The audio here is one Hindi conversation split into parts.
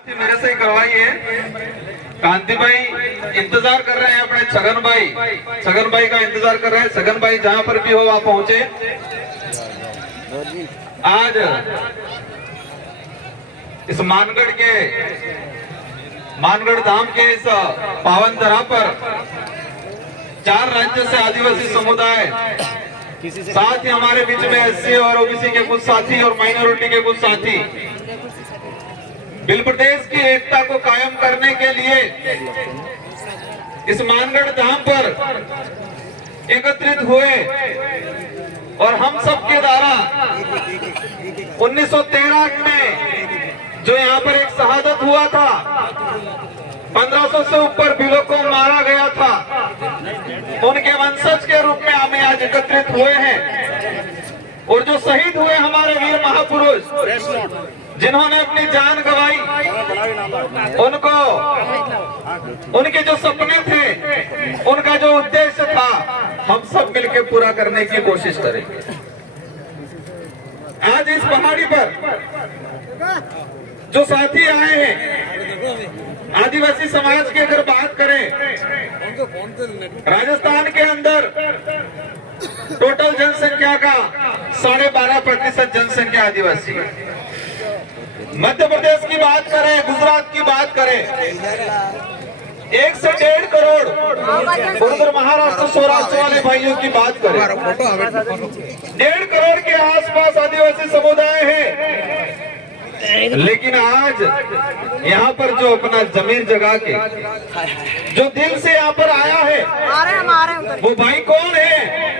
मेरे से ही करवाइए। कांति भाई इंतजार कर रहे हैं अपने छगन भाई का इंतजार कर रहे हैं। छगन भाई जहां पर भी हो वहां पहुंचे। आज इस मानगढ़ धाम के इस पावन धरा पर 4 राज्य से आदिवासी समुदाय, साथ ही हमारे बीच में एससी और ओबीसी के कुछ साथी और माइनॉरिटी के कुछ साथी बिल प्रदेश की एकता को कायम करने के लिए इस मानगढ़ धाम पर एकत्रित हुए और हम सब के द्वारा 1913 में जो यहाँ पर एक शहादत हुआ था, 1500 से ऊपर बिलों को मारा गया था, उनके वंशज के रूप में हमें आज एकत्रित हुए हैं। और जो शहीद हुए हमारे वीर महापुरुष जिन्होंने अपनी जान गंवाई, उनको उनके जो सपने थे, उनका जो उद्देश्य था, हम सब मिलकर पूरा करने की कोशिश करेंगे। आज इस पहाड़ी पर जो साथी आए हैं, आदिवासी समाज की अगर बात करें, राजस्थान के अंदर टोटल जनसंख्या का 12.5% जनसंख्या आदिवासी है। मध्य प्रदेश की बात करें, गुजरात की बात करें, 1 से 1.5 करोड़, और उधर महाराष्ट्र सौराष्ट्र वाले भाइयों की बात करें, 1.5 करोड़ के आसपास आदिवासी समुदाय है। लेकिन आज यहाँ पर जो अपना जमीन जगा के जो दिल से यहाँ पर आया है, वो भाई कौन है?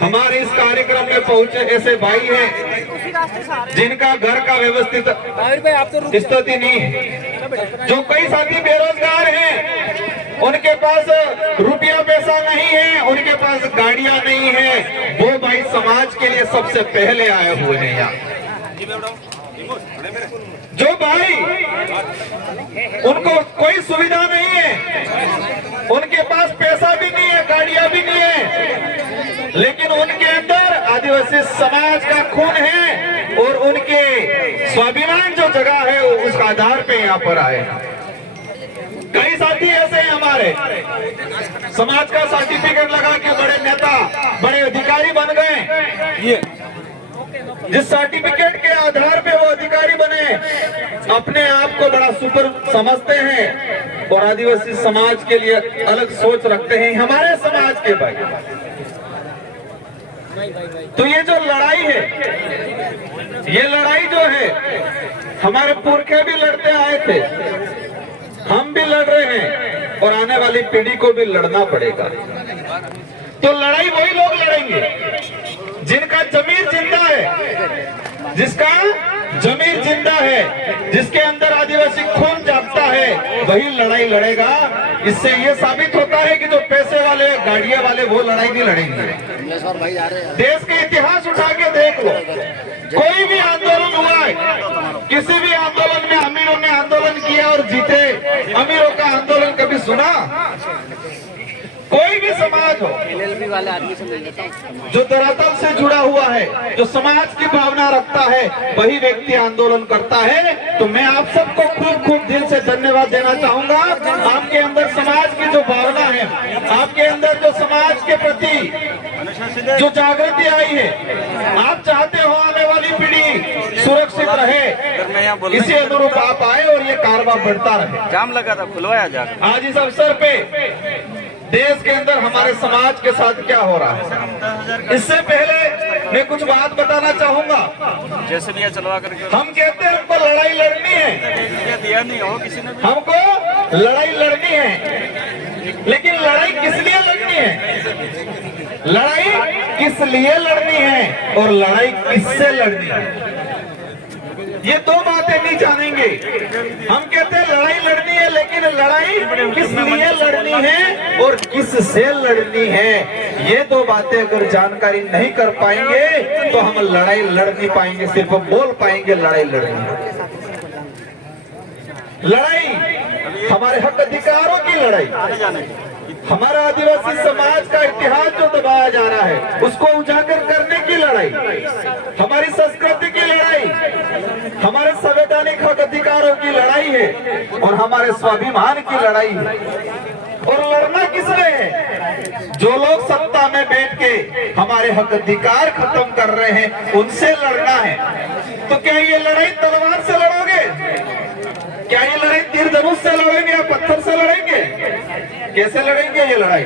हमारे इस कार्यक्रम में पहुंचे ऐसे भाई हैं जिनका घर का व्यवस्थित स्थिति नहीं है, जो कई साथी बेरोजगार हैं, उनके पास रुपया पैसा नहीं है, उनके पास गाड़ियां नहीं है, वो भाई समाज के लिए सबसे पहले आए हुए हैं यहाँ। जो भाई उनको कोई सुविधा नहीं है, उनके पास पैसा भी नहीं है, गाड़ियां भी नहीं है, लेकिन उनके अंदर आदिवासी समाज का खून है और उनके स्वाभिमान जो जगह है उस आधार पे यहाँ पर आए। कई साथी ऐसे हैं हमारे, समाज का सर्टिफिकेट लगा के बड़े नेता, बड़े अधिकारी बन गए। जिस सर्टिफिकेट के आधार पे वो अधिकारी बने, अपने आप को बड़ा सुपर समझते हैं और आदिवासी समाज के लिए अलग सोच रखते हैं हमारे समाज के भाई। तो ये जो लड़ाई है, ये लड़ाई जो है, हमारे पुरखे भी लड़ते आए थे, हम भी लड़ रहे हैं और आने वाली पीढ़ी को भी लड़ना पड़ेगा। तो लड़ाई वही लोग लड़ेंगे जिनका जमीर जिंदा है, जिसका जमीर जिंदा है, जिसके अंदर आदिवासी खून जागता है, वही लड़ाई लड़ेगा। इससे ये साबित होता है कि जो पैसे वाले, गाड़ियां वाले, वो लड़ाई नहीं लड़ेंगे। देश के इतिहास उठा के देख लो, कोई भी आंदोलन हुआ है, किसी भी आंदोलन में अमीरों ने आंदोलन किया और जीते, अमीरों का आंदोलन कभी सुना? कोई भी समाज हो वाले आदमी से मिल लेता हूं, जो धरातल से जुड़ा हुआ है, जो समाज की भावना रखता है, वही व्यक्ति आंदोलन करता है। तो मैं आप सबको खूब खूब दिल से धन्यवाद देना चाहूंगा। आपके अंदर समाज की जो भावना है, आपके अंदर जो समाज के प्रति जो जागृति आई है, आप चाहते हो आने वाली पीढ़ी सुरक्षित रहे, इसी अनुरूप आप आए और ये कारवां बढ़ता रहे। जाम लगा था, खुलवाया जाकर। आज इस अवसर पे देश के अंदर हमारे समाज के साथ क्या हो रहा है, इससे पहले मैं कुछ बात बताना चाहूंगा। जैसे भी चलवा करके हम कहते हैं हमको लड़ाई लड़नी है, दिया नहीं हो किसी ने, हमको लड़ाई लड़नी है, लेकिन लड़ाई किस लिए लड़नी है? लड़ाई किस लिए लड़नी है और लड़ाई किससे लड़नी है, ये दो बातें नहीं जानेंगे। हम कहते हैं लड़ाई लड़नी है, लेकिन लड़ाई किस लिए लड़नी है और किससे लड़नी है, ये दो बातें अगर जानकारी नहीं कर पाएंगे तो हम लड़ाई लड़ नहीं पाएंगे, सिर्फ बोल पाएंगे लड़ाई लड़नी है। लड़ाई हमारे हक अधिकारों की लड़ाई, हमारा आदिवासी समाज का इतिहास जो दबाया जा रहा है उसको उजागर करने की लड़ाई, हमारी संस्कृति की लड़ाई, हमारे संवैधानिक हक अधिकारों की लड़ाई है और हमारे स्वाभिमान की लड़ाई है। और लड़ना किसने है? जो लोग सत्ता में बैठ के हमारे हक अधिकार खत्म कर रहे हैं उनसे लड़ना है। तो क्या ये लड़ाई तलवार से लड़ोगे? क्या ये लड़ाई तीर धनुष से लड़ेंगे या पत्थर से लड़ेंगे? कैसे लड़ेंगे ये लड़ाई?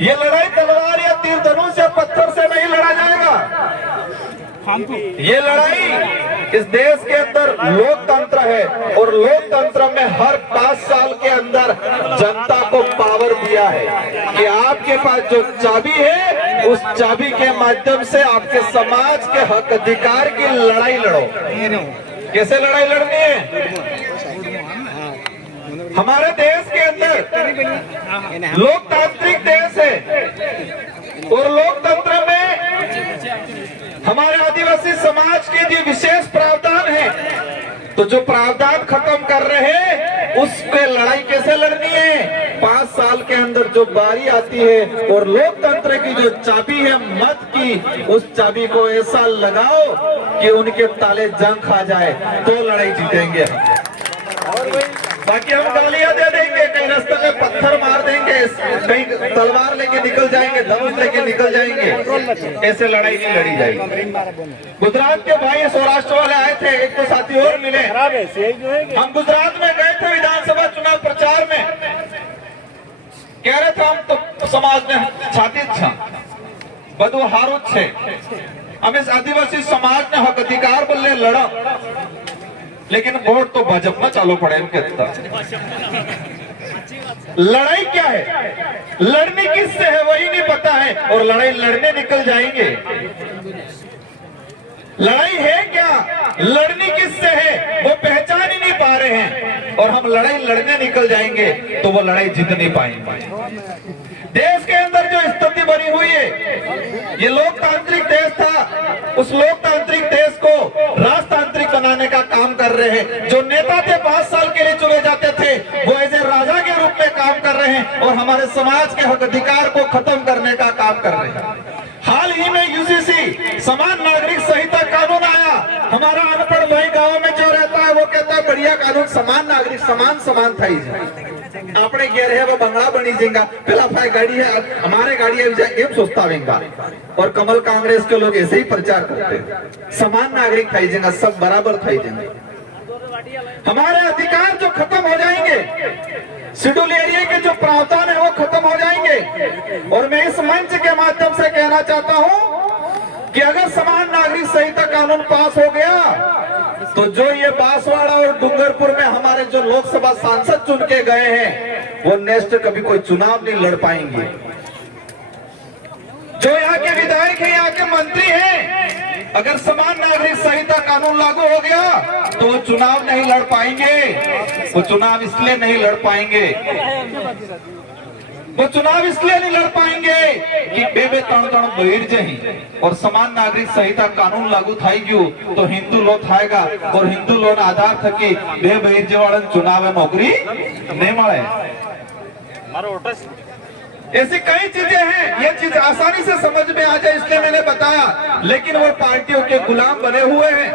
ये लड़ाई तलवार या तीर धनुष या पत्थर से नहीं लड़ा जाएगा। ये लड़ाई इस देश के अंदर लोकतंत्र है और लोकतंत्र में हर 5 साल के अंदर जनता को पावर दिया है कि आपके पास जो चाबी है उस चाबी के माध्यम से आपके समाज के हक अधिकार की लड़ाई लड़ो। कैसे लड़ाई लड़नी है? हमारे देश के अंदर लोकतांत्रिक देश है और लोकतंत्र में हमारे आदिवासी समाज के लिए विशेष प्रावधान है। तो जो प्रावधान खत्म कर रहे हैं उस पे लड़ाई कैसे लड़नी है? 5 साल के अंदर जो बारी आती है और लोकतंत्र की जो चाबी है मत की, उस चाबी को ऐसा लगाओ कि उनके ताले जंग खा जाए तो लड़ाई जीतेंगे। बाकी हम गालियां दे देंगे, कहीं रास्ते में पत्थर मार देंगे, कहीं तलवार लेके निकल जाएंगे, धनुष लेके निकल जाएंगे, ऐसे लड़ाई नहीं लड़ी जाएगी। गुजरात के भाई सौराष्ट्र वाले आए थे, एक तो साथी और मिले। हम गुजरात में गए थे विधानसभा चुनाव प्रचार में, कह रहे थे हम तो समाज में छाती छा बधु हारू छे, हम इस आदिवासी समाज ने हक अधिकार बल्ले लड़ा, लेकिन वोट तो भाजपा में चालू पड़े इनके। लड़ाई क्या है? लड़नी किससे है वही नहीं पता है और लड़ाई लड़ने निकल जाएंगे। लड़ाई है क्या? लड़नी किससे है वो पहचान ही नहीं पा रहे हैं और हम लड़ाई लड़ने निकल जाएंगे तो वो लड़ाई जीत नहीं पाएंगे। देश के अंदर जो स्थिति बनी हुई है, ये लोकतांत्रिक देश था, उस लोकतांत्रिक देश को राजतांत्रिक बनाने का काम कर रहे हैं। जो नेता थे 5 साल के लिए चुने जाते थे वो एज ए राजा के रूप में काम कर रहे हैं और हमारे समाज के हक अधिकार को खत्म करने का काम कर रहे हैं। हाल ही में यूसीसी समान नागरिक संहिता कानून आया। हमारा अनपढ़ भाई गांव में जो रहता है वो कहता है बढ़िया कानून, समान नागरिक समान था आपने घेर है वो बंगला बनी जाएगा, पहला फाय गाड़ी है हमारे गाड़ी एम सोचता होगा। और कमल कांग्रेस के लोग ऐसे ही प्रचार करते हैं, समान नागरिक थाई जाएगा, सब बराबर थाई जाएंगे। हमारे अधिकार जो खत्म हो जाएंगे, शेड्यूल एरिया के जो प्रावधान है वो खत्म हो जाएंगे। और मैं इस मंच के माध्यम से कहना चाहता हूं कि अगर समान नागरिक संहिता कानून पास हो गया तो जो ये बांसवाड़ा और डूंगरपुर में हमारे जो लोकसभा सांसद चुन के गए हैं वो नेक्स्ट कभी कोई चुनाव नहीं लड़ पाएंगे। जो यहाँ के विधायक है, यहाँ के मंत्री हैं, अगर समान नागरिक संहिता कानून लागू हो गया तो वो चुनाव नहीं लड़ पाएंगे। वो चुनाव इसलिए नहीं लड़ पाएंगे, वो चुनाव इसलिए नहीं लड़ पाएंगे कि बेबे तण बहिर जही और समान नागरिक संहिता कानून लागू थाई गयु तो हिंदू लो थाएगा और हिंदू लो आधार थकी बे बहिर जवाड़न चुनाव में नौकरी नहीं मिले। ऐसी कई चीजें हैं, ये चीज आसानी से समझ में आ जाए इसलिए मैंने बताया, लेकिन वो पार्टियों के गुलाम बने हुए हैं।